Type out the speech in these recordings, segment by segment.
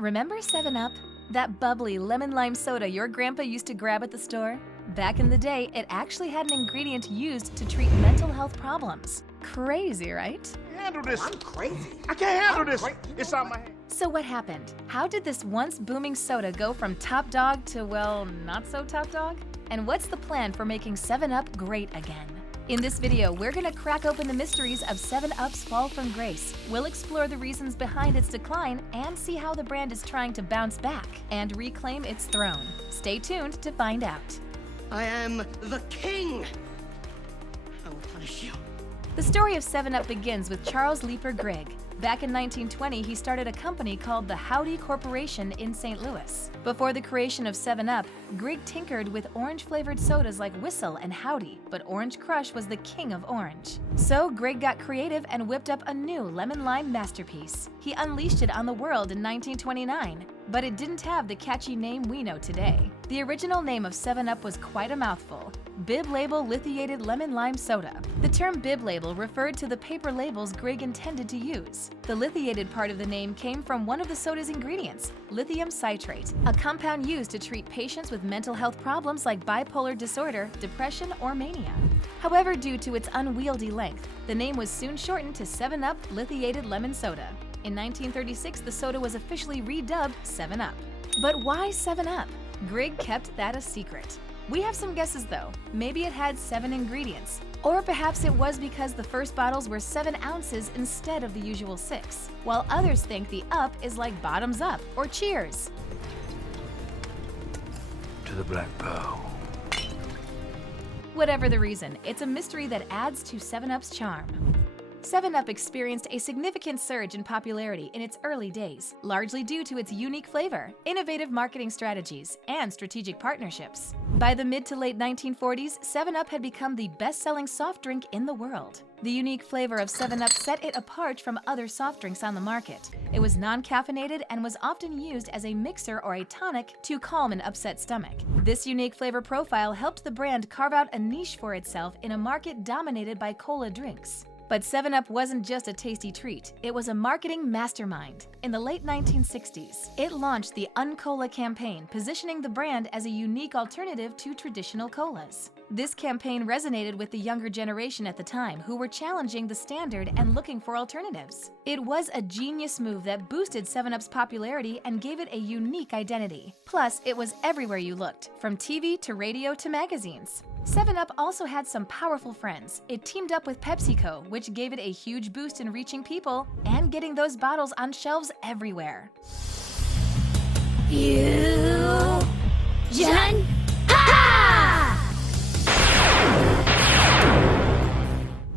Remember 7-Up? That bubbly lemon-lime soda your grandpa used to grab at the store? Back in the day, it actually had an ingredient used to treat mental health problems. Crazy, right? Handle this. I'm crazy. I can't handle this. It's on my head. So what happened? How did this once booming soda go from top dog to, well, not so top dog? And what's the plan for making 7-Up great again? In this video, we're gonna crack open the mysteries of 7-Up's fall from grace. We'll explore the reasons behind its decline and see how the brand is trying to bounce back and reclaim its throne. Stay tuned to find out. I am the king. I will punish you. The story of 7-Up begins with Charles Leiper Grigg. Back in 1920, he started a company called the Howdy Corporation in St. Louis. Before the creation of 7-Up, Grigg tinkered with orange-flavored sodas like Whistle and Howdy, but Orange Crush was the king of orange. So Grigg got creative and whipped up a new lemon-lime masterpiece. He unleashed it on the world in 1929, but it didn't have the catchy name we know today. The original name of 7-Up was quite a mouthful: Bib-Label Lithiated Lemon-Lime Soda. The term Bib-Label referred to the paper labels Grigg intended to use. The lithiated part of the name came from one of the soda's ingredients, lithium citrate, a compound used to treat patients with mental health problems like bipolar disorder, depression, or mania. However, due to its unwieldy length, the name was soon shortened to 7-Up Lithiated Lemon Soda. In 1936, the soda was officially redubbed 7-Up. But why 7-Up? Grigg kept that a secret. We have some guesses though. Maybe it had 7 ingredients. Or perhaps it was because the first bottles were 7 ounces instead of the usual 6, while others think the up is like bottoms up or cheers. To the Black Pearl. Whatever the reason, it's a mystery that adds to 7-Up's charm. 7-Up experienced a significant surge in popularity in its early days, largely due to its unique flavor, innovative marketing strategies, and strategic partnerships. By the mid to late 1940s, 7-Up had become the best-selling soft drink in the world. The unique flavor of 7-Up set it apart from other soft drinks on the market. It was non-caffeinated and was often used as a mixer or a tonic to calm an upset stomach. This unique flavor profile helped the brand carve out a niche for itself in a market dominated by cola drinks. But 7-Up wasn't just a tasty treat, it was a marketing mastermind. In the late 1960s, it launched the Uncola campaign, positioning the brand as a unique alternative to traditional colas. This campaign resonated with the younger generation at the time, who were challenging the standard and looking for alternatives. It was a genius move that boosted 7-Up's popularity and gave it a unique identity. Plus, it was everywhere you looked, from TV to radio to magazines. 7-Up also had some powerful friends. It teamed up with PepsiCo, which gave it a huge boost in reaching people and getting those bottles on shelves everywhere.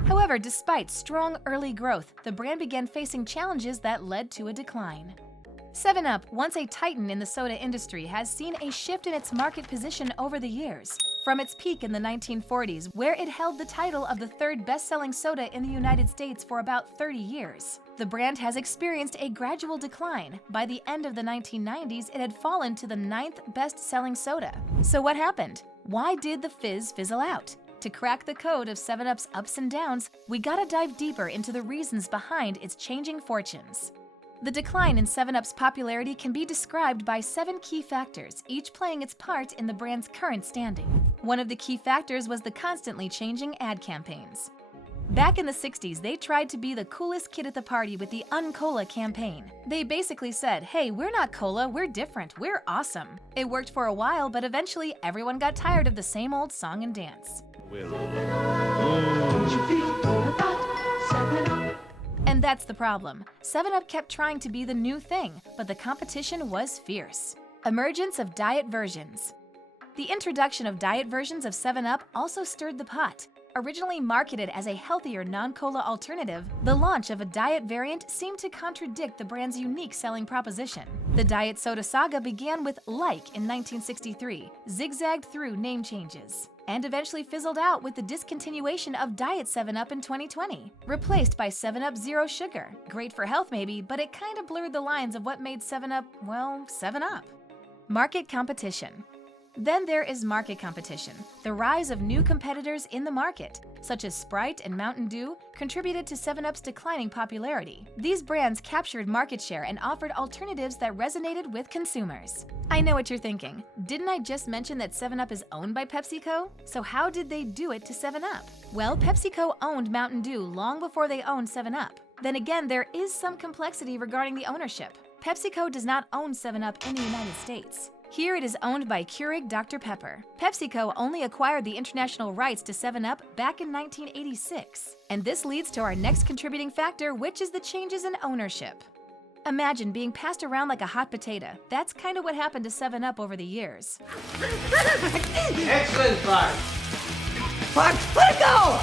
However, despite strong early growth, the brand began facing challenges that led to a decline. 7-Up, once a titan in the soda industry, has seen a shift in its market position over the years. From its peak in the 1940s, where it held the title of the 3rd best-selling soda in the United States for about 30 years, the brand has experienced a gradual decline. By the end of the 1990s, it had fallen to the 9th best-selling soda. So what happened? Why did the fizz fizzle out? To crack the code of 7-Up's ups and downs, we gotta dive deeper into the reasons behind its changing fortunes. The decline in 7-Up's popularity can be described by 7 key factors, each playing its part in the brand's current standing. One of the key factors was the constantly changing ad campaigns. Back in the 60s, they tried to be the coolest kid at the party with the Uncola campaign. They basically said, hey, we're not cola, we're different, we're awesome. It worked for a while, but eventually everyone got tired of the same old song and dance. And that's the problem. 7-Up kept trying to be the new thing, but the competition was fierce. Emergence of diet versions. The introduction of diet versions of 7-Up also stirred the pot. Originally marketed as a healthier non-cola alternative, the launch of a diet variant seemed to contradict the brand's unique selling proposition. The diet soda saga began with Like in 1963, zigzagged through name changes, and eventually fizzled out with the discontinuation of Diet 7-Up in 2020, replaced by 7-Up Zero Sugar. Great for health maybe, but it kinda blurred the lines of what made 7-Up, well, 7-Up. Market competition. Then there is market competition. The rise of new competitors in the market, such as Sprite and Mountain Dew, contributed to 7-Up's declining popularity. These brands captured market share and offered alternatives that resonated with consumers. I know what you're thinking. Didn't I just mention that 7-Up is owned by PepsiCo? So how did they do it to 7-Up? Well, PepsiCo owned Mountain Dew long before they owned 7-Up. Then again, there is some complexity regarding the ownership. PepsiCo does not own 7-Up in the United States. Here it is owned by Keurig Dr. Pepper. PepsiCo only acquired the international rights to 7-Up back in 1986. And this leads to our next contributing factor, which is the changes in ownership. Imagine being passed around like a hot potato. That's kind of what happened to 7-Up over the years. Excellent, Clark. Clark, let it go!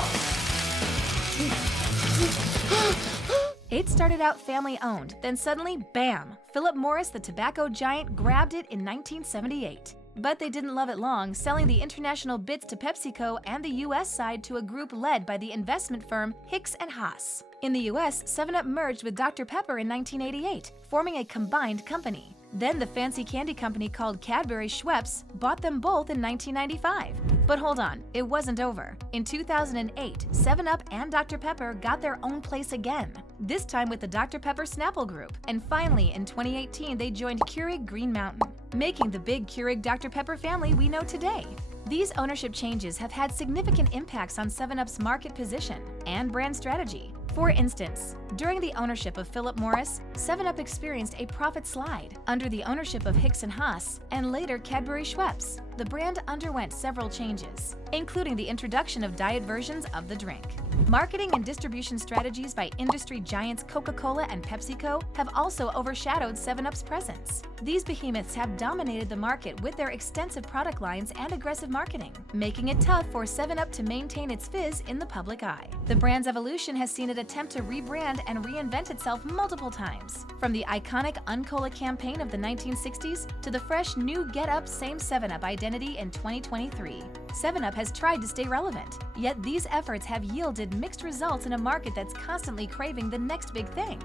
It started out family-owned, then suddenly, bam! Philip Morris, the tobacco giant, grabbed it in 1978. But they didn't love it long, selling the international bits to PepsiCo and the US side to a group led by the investment firm Hicks & Haas. In the US, 7-Up merged with Dr. Pepper in 1988, forming a combined company. Then the fancy candy company called Cadbury Schweppes bought them both in 1995. But hold on, it wasn't over. In 2008, 7-Up and Dr. Pepper got their own place again, this time with the Dr. Pepper Snapple Group. And finally, in 2018, they joined Keurig Green Mountain, making the big Keurig Dr. Pepper family we know today. These ownership changes have had significant impacts on 7-Up's market position and brand strategy. For instance, during the ownership of Philip Morris, 7-Up experienced a profit slide. Under the ownership of Hicks & Haas, and later Cadbury Schweppes, the brand underwent several changes, including the introduction of diet versions of the drink. Marketing and distribution strategies by industry giants Coca-Cola and PepsiCo have also overshadowed 7-Up's presence. These behemoths have dominated the market with their extensive product lines and aggressive marketing, making it tough for 7-Up to maintain its fizz in the public eye. The brand's evolution has seen it attempt to rebrand and reinvent itself multiple times, from the iconic Uncola campaign of the 1960s to the fresh new Get Up Same 7-Up identity in 2023. 7-Up has tried to stay relevant, yet these efforts have yielded mixed results in a market that's constantly craving the next big thing.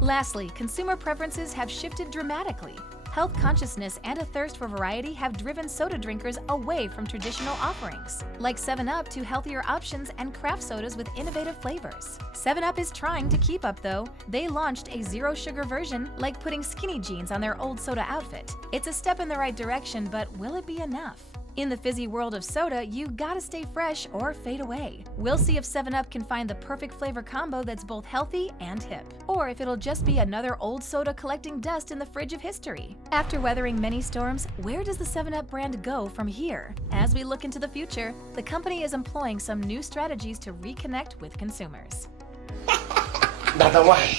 Lastly, consumer preferences have shifted dramatically. Health consciousness and a thirst for variety have driven soda drinkers away from traditional offerings, like 7-Up, to healthier options and craft sodas with innovative flavors. 7-Up is trying to keep up though. They launched a zero-sugar version, like putting skinny jeans on their old soda outfit. It's a step in the right direction, but will it be enough? In the fizzy world of soda, you gotta stay fresh or fade away. We'll see if 7-Up can find the perfect flavor combo that's both healthy and hip, or if it'll just be another old soda collecting dust in the fridge of history. After weathering many storms, where does the 7-Up brand go from here? As we look into the future, the company is employing some new strategies to reconnect with consumers. Dada, why?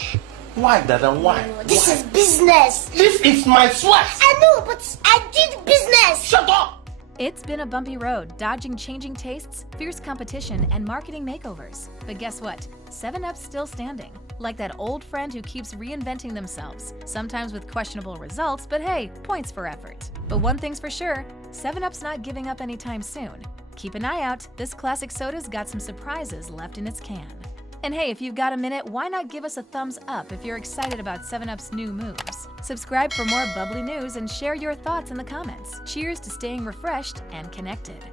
Why, Dada, why? This is business. This is my sweat. I know, but I did business. Shut up! It's been a bumpy road, dodging changing tastes, fierce competition, and marketing makeovers. But guess what? 7-Up's still standing. Like that old friend who keeps reinventing themselves, sometimes with questionable results, but hey, points for effort. But one thing's for sure, 7-Up's not giving up anytime soon. Keep an eye out, this classic soda's got some surprises left in its can. And hey, if you've got a minute, why not give us a thumbs up if you're excited about 7-Up's new moves? Subscribe for more bubbly news and share your thoughts in the comments. Cheers to staying refreshed and connected.